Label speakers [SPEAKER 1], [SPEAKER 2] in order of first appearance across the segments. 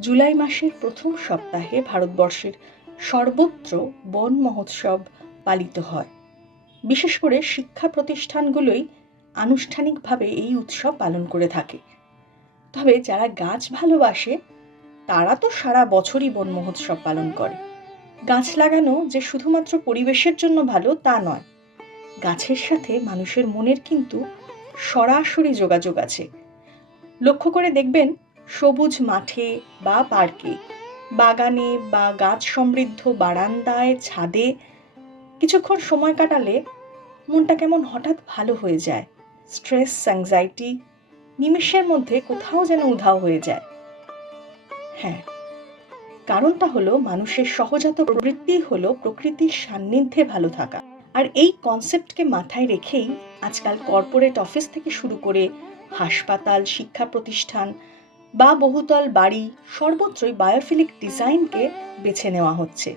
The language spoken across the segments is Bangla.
[SPEAKER 1] জুলাই মাসের প্রথম সপ্তাহে ভারতবর্ষের সর্বত্র বন মহোৎসব পালিত হয়। বিশেষ করে শিক্ষা প্রতিষ্ঠানগুলোই আনুষ্ঠানিকভাবে এই উৎসব পালন করে থাকে। তবে যারা গাছ ভালোবাসে, তারা তো সারা বছরই বন মহোৎসব পালন করে। গাছ লাগানো যে শুধুমাত্র পরিবেশের জন্য ভালো তা নয়, গাছের সাথে মানুষের মনের কিন্তু সরাসরি যোগাযোগ আছে। লক্ষ্য করে দেখবেন সবুজ মাঠে বা পার্কে, বাগানে বা গাছ সমৃদ্ধ বারান্দায়, ছাদে কিছুক্ষণ সময় কাটালে মনটা কেমন হঠাৎ ভালো হয়ে যায়। স্ট্রেস, অ্যাংজাইটি নিমেষের মধ্যে কোথাও যেন উধাও হয়ে যায়। হ্যাঁ কারণটা হলো মানুষের সহজাত প্রবৃত্তি হলো প্রকৃতির সান্নিধ্যে ভালো থাকা। আর এই কনসেপ্টকে মাথায় রেখেই আজকাল কর্পোরেট অফিস থেকে শুরু করে হাসপাতাল, শিক্ষা প্রতিষ্ঠান বা বহুতল বাড়ি সর্বত্রই বায়োফিলিক ডিজাইনকে বেছে নেওয়া হচ্ছে,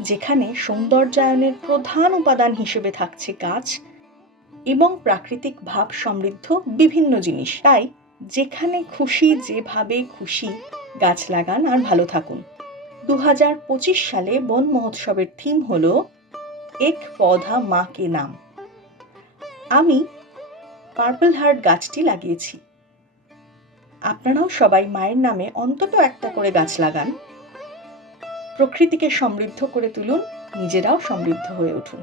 [SPEAKER 1] যেখানে সৌন্দর্যায়নের প্রধান উপাদান হিসেবে থাকছে গাছ এবং প্রাকৃতিক ভাব সমৃদ্ধ বিভিন্ন জিনিস। তাই যেখানে খুশি, যেভাবে খুশি গাছ লাগান আর ভালো থাকুন। দু সালে বন মহোৎসবের থিম হল এক পধা মা কে নাম। আমি পার্পল হার্ট গাছটি লাগিয়েছি। আপনারাও সবাই মায়ের নামে অন্তত একটা করে গাছ লাগান। প্রকৃতিকে সমৃদ্ধ করে তুলুন, নিজেরাও সমৃদ্ধ হয়ে উঠুন।